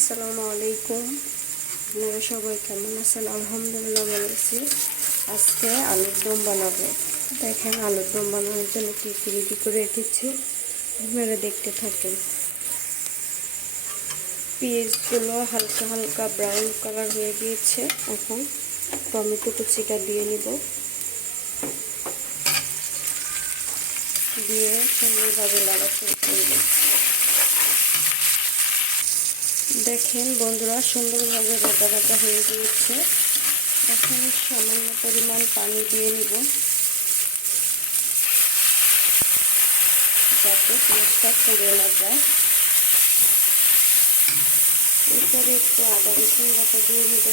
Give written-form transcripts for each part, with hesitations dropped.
আসসালামু আলাইকুম। আপনারা সবাই কেমন আছেন? আলহামদুলিল্লাহ ভালো আছি। আজকে আলুর দম বানাবো। দেখেন আলুর দম বানানোর জন্য কি কি রেডি করে রেখেছি, আপনারা দেখতে থাকেন। পেঁয়াজগুলো হালকা হালকা ব্রাউন কালার হয়ে গিয়েছে। এখন টমেটো কুচিটা দিয়ে নিব, দিয়ে সুন্দরভাবে নাড়াচাড়া করব। দেখেন বন্ধুরা, সুন্দরভাবে ভাজা ভাজা হয়ে গিয়েছে। এখন সামান্য পরিমাণ পানি দিয়ে নিব, যাতে পেঁয়াজটা পুড়ে না যায়। এরপরে একটু আদা রসুন বাটা দিয়ে নিব।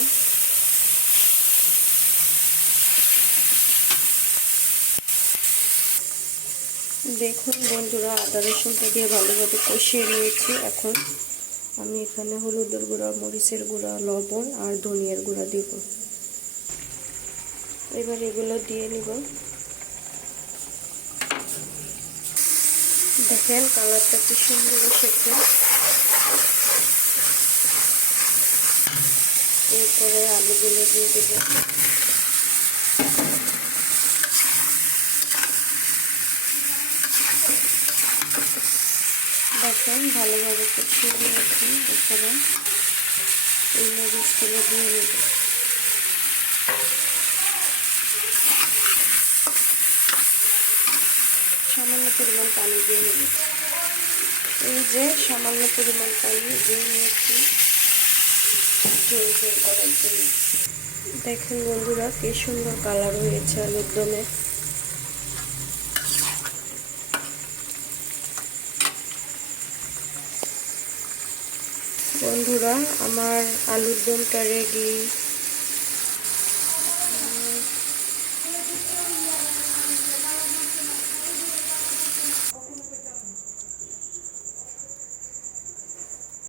দেখুন বন্ধুরা, আদা রসুনটা দিয়ে ভালোভাবে কষিয়ে নিয়েছি। এখন আমি এখানে হলুদের গুঁড়া, মরিচের গুঁড়া, লবণ আর ধনিয়ার গুঁড়া দিব। এবার এগুলো দিয়ে নিব। দেখেন কালারটা কি সুন্দর এসেছে। এরপরে আলুগুলো দিয়ে দেব। দেখেন ভালোভাবে কষিয়ে নিয়েছি। এরপরে এই মরিচগুলো দিয়ে নেব। সামান্য পরিমাণ পানি দিয়ে নেব। এই যে সামান্য পরিমাণ পানি দিয়ে নিয়েছি ঝোল ঝোল করার জন্য। দেখেন বন্ধুরা, কি সুন্দর কালার হয়েছে আলুর দমে। বন্ধুরা, আমার আলুর দমটা রেডি।